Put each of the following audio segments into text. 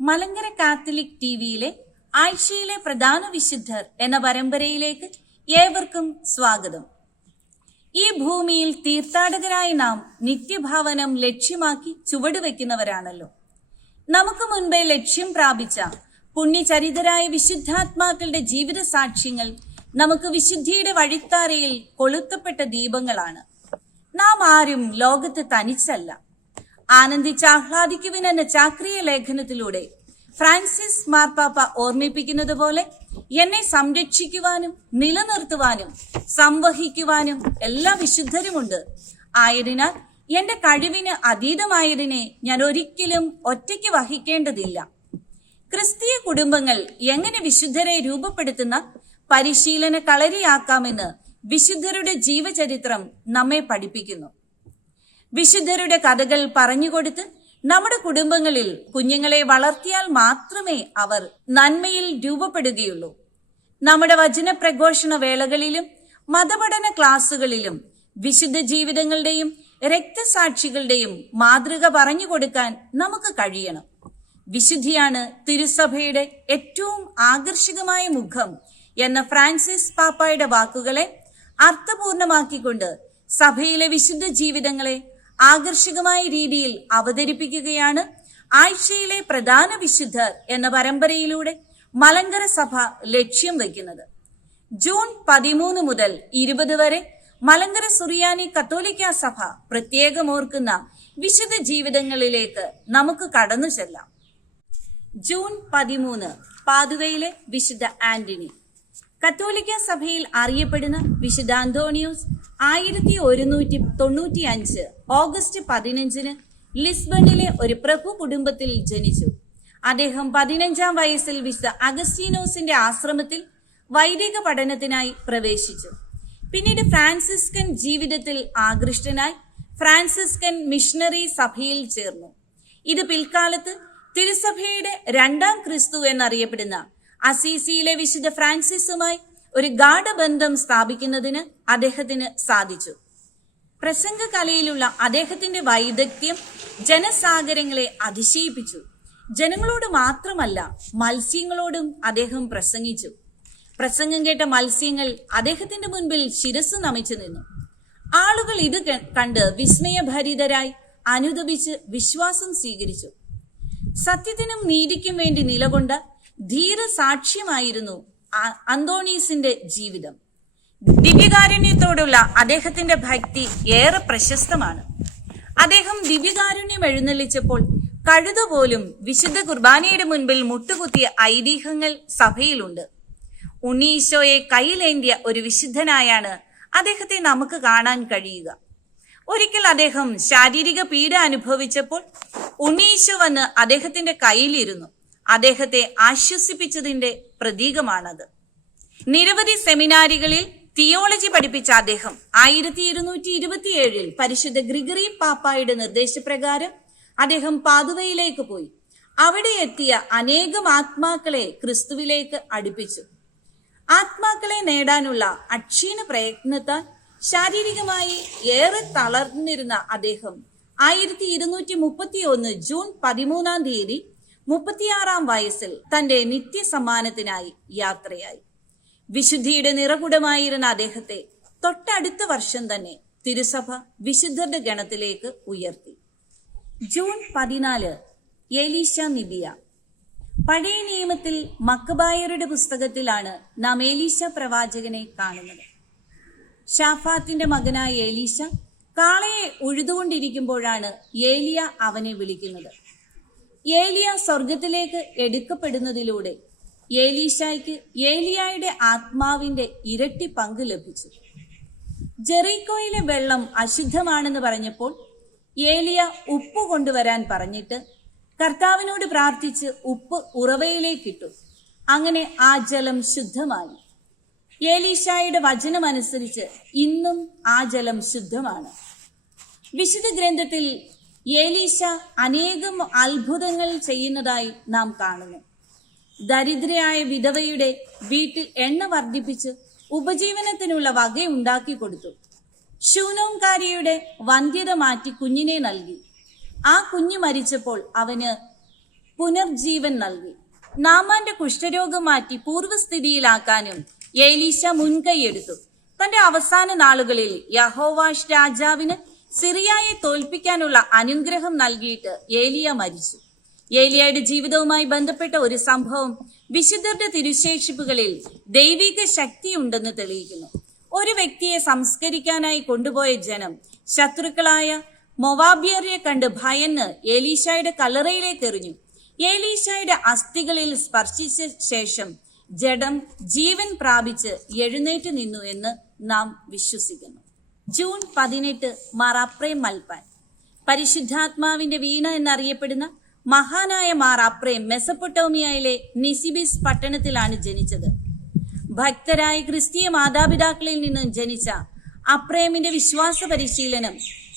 Malankara Catholic T വിയിലെ ആഴ്ചയിലെ പ്രധാന വിശുദ്ധർ എന്ന പരമ്പരയിലേക്ക് ഏവർക്കും സ്വാഗതം. ഈ ഭൂമിയിൽ തീർത്ഥാടകരായി നാം നിത്യഭാവനം ലക്ഷ്യമാക്കി ചുവടുവെക്കുന്നവരാണല്ലോ. നമുക്ക് മുൻപേ ലക്ഷ്യം പ്രാപിച്ച പുണ്യചരിതരായ വിശുദ്ധാത്മാക്കളുടെ ജീവിത സാക്ഷ്യങ്ങൾ നമുക്ക് വിശുദ്ധിയുടെ വഴിത്താരയിൽ കൊളുത്തപ്പെട്ട ദീപങ്ങളാണ്. നാം ആരും ലോകത്ത് തനിച്ചല്ല. ആനന്ദിച്ച് ആഹ്ലാദിക്കുവിൻ എന്ന ചാക്രിയ ലേഖനത്തിലൂടെ ഫ്രാൻസിസ് മാർപ്പാപ്പ ഓർമ്മിപ്പിക്കുന്നത് പോലെ എന്നെ സംരക്ഷിക്കുവാനും നിലനിർത്തുവാനും സംവഹിക്കുവാനും എല്ലാ വിശുദ്ധരുമുണ്ട്. ആയതിനാൽ എന്റെ കഴിവിന് അതീതമായതിനെ ഞാൻ ഒരിക്കലും ഒറ്റയ്ക്ക് വഹിക്കേണ്ടതില്ല. ക്രിസ്തീയ കുടുംബങ്ങൾ എങ്ങനെ വിശുദ്ധരെ രൂപപ്പെടുത്തുന്ന പരിശീലന കളരിയാക്കാമെന്ന് വിശുദ്ധരുടെ ജീവചരിത്രം നമ്മെ പഠിപ്പിക്കുന്നു. വിശുദ്ധരുടെ കഥകൾ പറഞ്ഞുകൊടുത്ത് നമ്മുടെ കുടുംബങ്ങളിൽ കുഞ്ഞുങ്ങളെ വളർത്തിയാൽ മാത്രമേ അവർ നന്മയിൽ രൂപപ്പെടുകയുള്ളൂ. നമ്മുടെ വചന പ്രഘോഷണ വേളകളിലും മതപഠന ക്ലാസുകളിലും വിശുദ്ധ ജീവിതങ്ങളുടെയും രക്തസാക്ഷികളുടെയും മാതൃക പറഞ്ഞു കൊടുക്കാൻ നമുക്ക് കഴിയണം. വിശുദ്ധിയാണ് തിരുസഭയുടെ ഏറ്റവും ആകർഷകമായ മുഖം എന്ന ഫ്രാൻസിസ് പാപ്പായുടെ വാക്കുകളെ അർത്ഥപൂർണമാക്കിക്കൊണ്ട് സഭയിലെ വിശുദ്ധ ജീവിതങ്ങളെ ആകർഷകമായ രീതിയിൽ അവതരിപ്പിക്കുകയാണ് ആഴ്ചയിലെ പ്രധാന വിശുദ്ധർ എന്ന പരമ്പരയിലൂടെ മലങ്കര സഭ ലക്ഷ്യം വയ്ക്കുന്നത്. ജൂൺ പതിമൂന്ന് മുതൽ ഇരുപത് വരെ മലങ്കര സുറിയാനി കത്തോലിക്ക സഭ പ്രത്യേകം ഓർക്കുന്ന വിശുദ്ധ ജീവിതങ്ങളിലേക്ക് നമുക്ക് കടന്നു ചെല്ലാം. ജൂൺ പതിമൂന്ന് പാതുവയിലെ വിശുദ്ധ ആന്റണി. കത്തോലിക്ക സഭയിൽ അറിയപ്പെടുന്ന വിശുദ്ധ അന്തോണിയോസ് ആയിരത്തി ഒരുന്നൂറ്റി തൊണ്ണൂറ്റി അഞ്ച് ഓഗസ്റ്റ് പതിനഞ്ചിന് ലിസ്ബണിലെ ഒരു പ്രഭു കുടുംബത്തിൽ ജനിച്ചു. അദ്ദേഹം പതിനഞ്ചാം വയസ്സിൽ വിശുദ്ധ അഗസ്റ്റീനോസിന്റെ ആശ്രമത്തിൽ വൈദിക പഠനത്തിനായി പ്രവേശിച്ചു. പിന്നീട് ഫ്രാൻസിസ്കൻ ജീവിതത്തിൽ ആകൃഷ്ടനായി ഫ്രാൻസിസ്കൻ മിഷണറി സഭയിൽ ചേർന്നു. ഇത് പിൽക്കാലത്ത് തിരുസഭയുടെ രണ്ടാം ക്രിസ്തു എന്നറിയപ്പെടുന്ന അസീസിയിലെ വിശുദ്ധ ഫ്രാൻസിസുമായി ഒരു ഗാഠബന്ധം സ്ഥാപിക്കുന്നതിന് അദ്ദേഹത്തിന് സാധിച്ചു. പ്രസംഗകലയിലുള്ള അദ്ദേഹത്തിന്റെ വൈദഗ്ധ്യം ജനസാഗരങ്ങളെ അതിശയിപ്പിച്ചു. ജനങ്ങളോട് മാത്രമല്ല മത്സ്യങ്ങളോടും അദ്ദേഹം പ്രസംഗിച്ചു. പ്രസംഗം കേട്ട മത്സ്യങ്ങൾ അദ്ദേഹത്തിന്റെ മുൻപിൽ ശിരസ് നമിച്ചു നിന്നു. ആളുകൾ ഇത് കണ്ട് വിസ്മയഭരിതരായി അനുദപിച്ച് വിശ്വാസം സ്വീകരിച്ചു. സത്യത്തിനും നീതിക്കും വേണ്ടി നിലകൊണ്ട ധീരസാക്ഷ്യമായിരുന്നു അന്തോണീസിന്റെ ജീവിതം. ദിവ്യകാരുണ്യത്തോടുള്ള അദ്ദേഹത്തിന്റെ ഭക്തി ഏറെ പ്രശസ്തമാണ്. അദ്ദേഹം ദിവ്യകാരുണ്യം എഴുന്നള്ളിച്ചപ്പോൾ കഴുതുപോലും വിശുദ്ധ കുർബാനയുടെ മുൻപിൽ മുട്ടുകുത്തിയ ഐതിഹ്യങ്ങൾ സഭയിലുണ്ട്. ഉണ്ണീശോയെ കയ്യിലേന്തിയ ഒരു വിശുദ്ധനായാണ് അദ്ദേഹത്തെ നമുക്ക് കാണാൻ കഴിയുക. ഒരിക്കൽ അദ്ദേഹം ശാരീരിക പീഡ അനുഭവിച്ചപ്പോൾ ഉണ്ണീശോ വന്ന് അദ്ദേഹത്തിന്റെ കയ്യിലിരുന്നു. അദ്ദേഹത്തെ ആശ്വസിപ്പിച്ചതിന്റെ പ്രതീകമാണത്. നിരവധി സെമിനാരികളിൽ തിയോളജി പഠിപ്പിച്ച അദ്ദേഹം ആയിരത്തി ഇരുന്നൂറ്റി ഇരുപത്തിയേഴിൽ പരിശുദ്ധ ഗ്രിഗറി പാപ്പായുടെ നിർദ്ദേശപ്രകാരം അദ്ദേഹം പാതുവയിലേക്ക് പോയി. അവിടെ എത്തിയ അനേകം ആത്മാക്കളെ ക്രിസ്തുവിലേക്ക് അടുപ്പിച്ചു. ആത്മാക്കളെ നേടാനുള്ള അക്ഷീണ പ്രയത്നത്താൽ ശാരീരികമായി ഏറെ തളർന്നിരുന്ന അദ്ദേഹം ആയിരത്തി ഇരുന്നൂറ്റി മുപ്പത്തി ഒന്ന് ജൂൺ പതിമൂന്നാം തീയതി മുപ്പത്തിയാറാം വയസ്സിൽ തന്റെ നിത്യസമ്മാനത്തിനായി യാത്രയായി. വിശുദ്ധിയുടെ നിറകുടമായിരുന്ന അദ്ദേഹത്തെ തൊട്ടടുത്ത വർഷം തന്നെ തിരുസഭ വിശുദ്ധരുടെ ഗണത്തിലേക്ക് ഉയർത്തി. ജൂൺ പതിനാല് എലീഷ നിബിയ. പഴയ നിയമത്തിൽ മക്കബായരുടെ പുസ്തകത്തിലാണ് നാം ഏലീശ പ്രവാചകനെ കാണുന്നത്. ഷാഫാത്തിന്റെ മകനായ ഏലീശ കാളയെ ഉഴുതുകൊണ്ടിരിക്കുമ്പോഴാണ് ഏലിയ അവനെ വിളിക്കുന്നത്. ഏലിയ സ്വർഗത്തിലേക്ക് എടുക്കപ്പെടുന്നതിലൂടെ ഏലീഷായ്ക്ക് ഏലിയായുടെ ആത്മാവിന്റെ ഇരട്ടി പങ്ക് ലഭിച്ചു. ജെറീക്കോയിലെ വെള്ളം അശുദ്ധമാണെന്ന് പറഞ്ഞപ്പോൾ ഏലിയ ഉപ്പ് കൊണ്ടുവരാൻ പറഞ്ഞിട്ട് കർത്താവിനോട് പ്രാർത്ഥിച്ച് ഉപ്പ് ഉറവയിലേക്കിട്ടു. അങ്ങനെ ആ ജലം ശുദ്ധമായി. ഏലീഷായുടെ വചനമനുസരിച്ച് ഇന്നും ആ ജലം ശുദ്ധമാണ്. വിശുദ്ധ ഗ്രന്ഥത്തിൽ ഏലീശ അനേകം അത്ഭുതങ്ങൾ ചെയ്യുന്നതായി നാം കാണുന്നു. ദരിദ്രയായ വിധവയുടെ വീട്ടിൽ എണ്ണ വർദ്ധിപ്പിച്ച് ഉപജീവനത്തിനുള്ള വക ഉണ്ടാക്കി കൊടുത്തു. ശൂനോംകാരിയുടെ വന്ധ്യത മാറ്റി കുഞ്ഞിനെ നൽകി. ആ കുഞ്ഞ് മരിച്ചപ്പോൾ അവന് പുനർജീവൻ നൽകി. നാമാന്റെ കുഷ്ഠരോഗം മാറ്റി പൂർവസ്ഥിതിയിലാക്കാനും ഏലീശ മുൻകൈയെടുത്തു. തന്റെ അവസാന നാളുകളിൽ യഹോവാഷ് രാജാവിന് സിറിയായെ തോൽപ്പിക്കാനുള്ള അനുഗ്രഹം നൽകിയിട്ട് ഏലിയ മരിച്ചു. ഏലിയയുടെ ജീവിതവുമായി ബന്ധപ്പെട്ട ഒരു സംഭവം വിശുദ്ധരുടെ തിരുശേഷിപ്പുകളിൽ ദൈവിക ശക്തിയുണ്ടെന്ന് തെളിയിക്കുന്നു. ഒരു വ്യക്തിയെ സംസ്കരിക്കാനായി കൊണ്ടുപോയ ജനം ശത്രുക്കളായ മൊവാബിയറിയെ കണ്ട് ഭയന്ന് ഏലീഷായുടെ കല്ലറയിലേക്ക് എറിഞ്ഞു. ഏലീഷായുടെ അസ്ഥികളിൽ സ്പർശിച്ച ശേഷം ജഡം ജീവൻ പ്രാപിച്ച് എഴുന്നേറ്റ് നിന്നു എന്ന് നാം വിശ്വസിക്കുന്നു. ജൂൺ പതിനെട്ട് മാറാപ്രേം മൽപ്പാൻ പരിശുദ്ധാത്മാവിന്റെ വീണ എന്നറിയപ്പെടുന്ന മഹാനായ മാർ അപ്രേം മെസപ്പൊട്ടോമിയയിലെ നിസിബിസ് പട്ടണത്തിലാണ് ജനിച്ചത്. ഭക്തരായ ക്രിസ്തീയ മാതാപിതാക്കളിൽ നിന്നും ജനിച്ച അപ്രേമിന്റെ വിശ്വാസ പരിശീലനം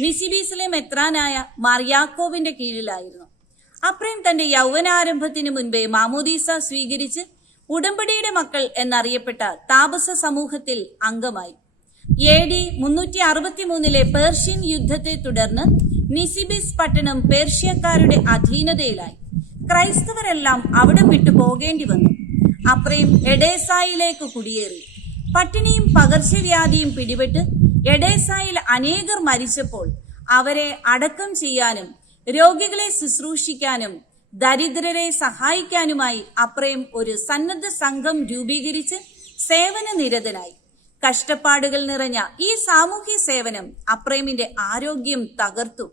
നിസിബീസിലെ മെത്രാനായ മാർ യാക്കോബിന്റെ കീഴിലായിരുന്നു. അപ്രേം തന്റെ യൗവനാരംഭത്തിന് മുൻപേ മാമോദീസ സ്വീകരിച്ച് ഉടമ്പടിയുടെ മക്കൾ എന്നറിയപ്പെട്ട താപസ സമൂഹത്തിൽ അംഗമായി. എ ഡി മുന്നൂറ്റി അറുപത്തി മൂന്നിലെ പേർഷ്യൻ യുദ്ധത്തെ തുടർന്ന് നിസിബിസ് പട്ടണം പേർഷ്യക്കാരുടെ അധീനതയിലായി. ക്രൈസ്തവരെല്ലാം അവിടെ വിട്ടു പോകേണ്ടി വന്നു. അപ്രയും എഡേസായിലേക്ക് കുടിയേറി. പട്ടിണിയും പകർച്ചവ്യാധിയും പിടിപെട്ട് എഡേസായിൽ അനേകർ മരിച്ചപ്പോൾ അവരെ അടക്കം ചെയ്യാനും രോഗികളെ ശുശ്രൂഷിക്കാനും ദരിദ്രരെ സഹായിക്കാനുമായി അപ്രയും ഒരു സന്നദ്ധ സംഘം രൂപീകരിച്ച് സേവന നിരതനായി കഷ്ടപ്പാടുകൾ നിറഞ്ഞ ഈ സാമൂഹ്യ സേവനം അപ്രേമിന്റെ ആരോഗ്യം തകർത്തു.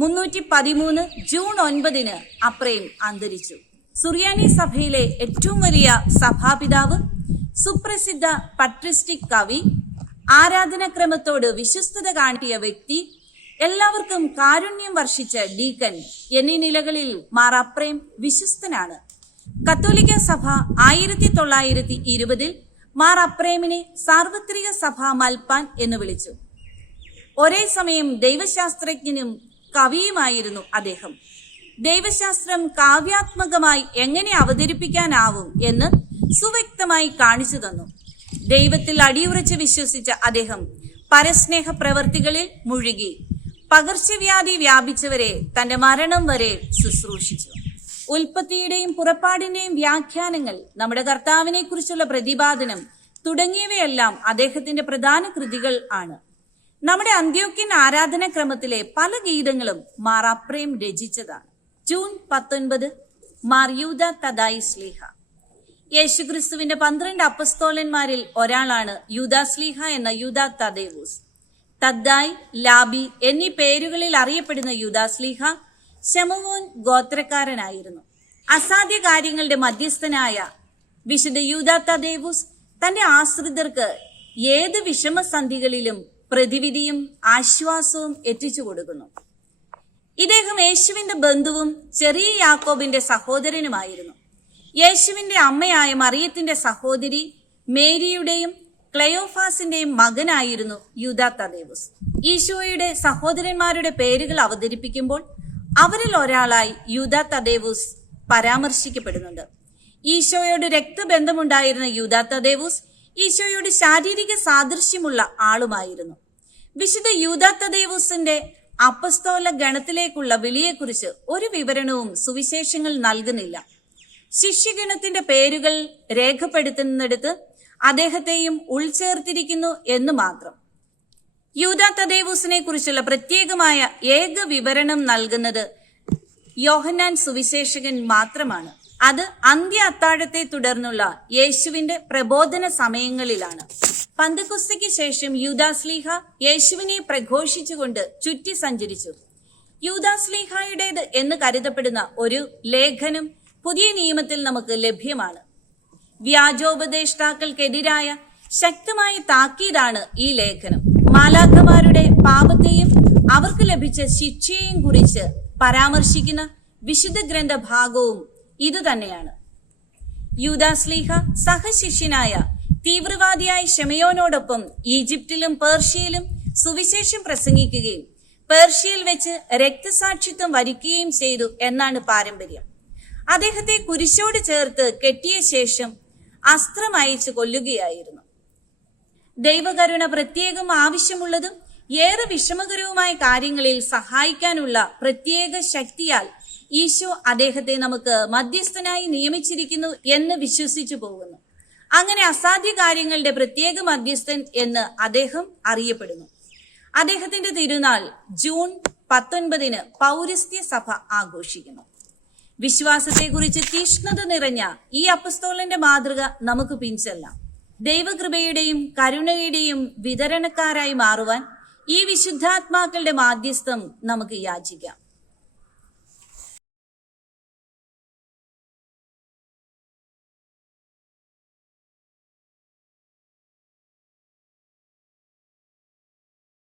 മുന്നൂറ്റി പതിമൂന്ന് ജൂൺ ഒൻപതിന് അപ്രേം അന്തരിച്ചു. സുറിയാനി സഭയിലെ ഏറ്റവും വലിയ സഭാപിതാവ് സുപ്രസിദ്ധ പട്രിസ്റ്റിക് കവി ആരാധനക്രമത്തോട് വിശ്വസ്തത കാട്ടിയ വ്യക്തി എല്ലാവർക്കും കാരുണ്യം വർഷിച്ച ഡീക്കൻ എന്നീ നിലകളിൽ മാർ അപ്രേം വിശ്വസ്തനാണ്. കത്തോലിക്ക സഭ ആയിരത്തി തൊള്ളായിരത്തി ഇരുപതിൽ മാർ അപ്രേമിനെ സാർവത്രിക സഭ മൽപ്പാൻ എന്ന് വിളിച്ചു. ഒരേ സമയം ദൈവശാസ്ത്രജ്ഞനും കവിയുമായിരുന്നു അദ്ദേഹം. ദൈവശാസ്ത്രം കാവ്യാത്മകമായി എങ്ങനെ അവതരിപ്പിക്കാനാവും എന്ന് സുവ്യക്തമായി കാണിച്ചു തന്നു. ദൈവത്തിൽ അടിയുറച്ച് വിശ്വസിച്ച അദ്ദേഹം പരസ്നേഹ പ്രവർത്തികളിൽ മുഴുകി. പകർച്ചവ്യാധി വ്യാപിച്ചവരെ തന്റെ മരണം വരെ ശുശ്രൂഷിച്ചു. ഉൽപ്പത്തിയുടെയും പുറപ്പാടിന്റെയും വ്യാഖ്യാനങ്ങൾ നമ്മുടെ കർത്താവിനെ കുറിച്ചുള്ള പ്രതിപാദനം തുടങ്ങിയവയെല്ലാം അദ്ദേഹത്തിന്റെ പ്രധാന കൃതികൾ ആണ്. നമ്മുടെ അന്ത്യോക്യൻ ആരാധനാക്രമത്തിലെ പല ഗീതങ്ങളും മാറാപ്രേം രചിച്ചതാണ്. ജൂൺ പത്തൊൻപത് മാർയൂദ തദായി സ്ലീഹ. യേശുക്രിസ്തുവിന്റെ പന്ത്രണ്ട് അപ്പസ്തോലന്മാരിൽ ഒരാളാണ് യൂദാസ്ലീഹ എന്ന യൂദാ തദേവൂസ് തദ്ദായ് ലാബി എന്നീ പേരുകളിൽ അറിയപ്പെടുന്ന യൂദാസ്ലീഹ ശമവോൻ ഗോത്രക്കാരനായിരുന്നു. അസാധ്യ കാര്യങ്ങളുടെ മധ്യസ്ഥനായ വിശുദ്ധ യൂദാത്തദേവുസ് തദേവൂസ് തന്റെ ആശ്രിതർക്ക് ഏത് വിഷമസന്ധികളിലും പ്രതിവിധിയും ആശ്വാസവും എത്തിച്ചു കൊടുക്കുന്നു. ഇദ്ദേഹം യേശുവിന്റെ ബന്ധുവും ചെറിയ യാക്കോബിന്റെ സഹോദരനുമായിരുന്നു. യേശുവിന്റെ അമ്മയായ മറിയത്തിന്റെ സഹോദരി മേരിയുടെയും ക്ലയോഫാസിന്റെയും മകനായിരുന്നു യൂദാ തദേവൂസ് ഈശോയുടെ സഹോദരന്മാരുടെ പേരുകൾ അവതരിപ്പിക്കുമ്പോൾ അവരിൽ ഒരാളായി യൂത തദേവൂസ് പരാമർശിക്കപ്പെടുന്നുണ്ട്. ഈശോയോട് രക്തബന്ധമുണ്ടായിരുന്ന യൂത തദേവൂസ് ഈശോയോട് ശാരീരിക സാദൃശ്യമുള്ള ആളുമായിരുന്നു. വിശുദ്ധ യൂത തദേവൂസിന്റെ അപ്പസ്തോല ഗണത്തിലേക്കുള്ള വിളിയെക്കുറിച്ച് ഒരു വിവരണവും സുവിശേഷങ്ങൾ നൽകുന്നില്ല. ശിഷ്യഗണത്തിന്റെ പേരുകൾ രേഖപ്പെടുത്തുന്നിടത്ത് അദ്ദേഹത്തെയും ഉൾച്ചേർത്തിരിക്കുന്നു എന്ന് മാത്രം. യൂദാ തദേവൂസിനെ കുറിച്ചുള്ള പ്രത്യേകമായ ഏക വിവരണം നൽകുന്നത് യോഹന്നാൻ സുവിശേഷകൻ മാത്രമാണ്. അത് അന്ത്യ അത്താഴത്തെ തുടർന്നുള്ള യേശുവിന്റെ പ്രബോധന സമയങ്ങളിലാണ്. പന്തക്കുസ്തയ്ക്ക് ശേഷം യൂദാസ്ലീഹ യേശുവിനെ പ്രഘോഷിച്ചുകൊണ്ട് ചുറ്റി സഞ്ചരിച്ചു. യൂദാസ്ലീഹായുടേത് എന്ന് കരുതപ്പെടുന്ന ഒരു ലേഖനം പുതിയ നിയമത്തിൽ നമുക്ക് ലഭ്യമാണ്. വ്യാജോപദേഷ്ടാക്കൾക്കെതിരായ ശക്തമായ താക്കീതാണ് ഈ ലേഖനം. മാലാഖമാരുടെ പാപത്തെയും അവർക്ക് ലഭിച്ച ശിക്ഷയെയും കുറിച്ച് പരാമർശിക്കുന്ന വിശുദ്ധ ഗ്രന്ഥ ഭാഗവും ഇതുതന്നെയാണ് യൂദാസ്ലീഹ സഹശിഷ്യനായ തീവ്രവാദിയായ ഷെമയോനോടൊപ്പം ഈജിപ്തിലും പേർഷ്യയിലും സുവിശേഷം പ്രസംഗിക്കുകയും പേർഷ്യയിൽ വെച്ച് രക്തസാക്ഷിത്വം വരിക്കുകയും ചെയ്തു എന്നാണ് പാരമ്പര്യം. അദ്ദേഹത്തെ കുരിശോട് ചേർത്ത് കെട്ടിയ ശേഷം അസ്ത്രം അയച്ചു കൊല്ലുകയായിരുന്നു. ദൈവകരുണ പ്രത്യേകം ആവശ്യമുള്ളതും ഏറെ വിഷമകരവുമായ കാര്യങ്ങളിൽ സഹായിക്കാനുള്ള പ്രത്യേക ശക്തിയാൽ ഈശോ അദ്ദേഹത്തെ നമുക്ക് മധ്യസ്ഥനായി നിയമിച്ചിരിക്കുന്നു എന്ന് വിശ്വസിച്ചു പോകുന്നു. അങ്ങനെ അസാധ്യ കാര്യങ്ങളുടെ പ്രത്യേക മധ്യസ്ഥൻ എന്ന് അദ്ദേഹം അറിയപ്പെടുന്നു. അദ്ദേഹത്തിന്റെ തിരുനാൾ ജൂൺ പത്തൊൻപതിന് പൗരസ്ത്യ സഭ ആഘോഷിക്കുന്നു. വിശ്വാസത്തെക്കുറിച്ച് തീഷ്ണത നിറഞ്ഞ ഈ അപ്പസ്തോലന്റെ മാതൃക നമുക്ക് പിൻചെല്ലാം. ദൈവകൃപയുടെയും കരുണയുടെയും വിതരണക്കാരായി മാറുവാൻ ഈ വിശുദ്ധാത്മാക്കളുടെ മാധ്യസ്ഥം നമുക്ക് യാചിക്കാം.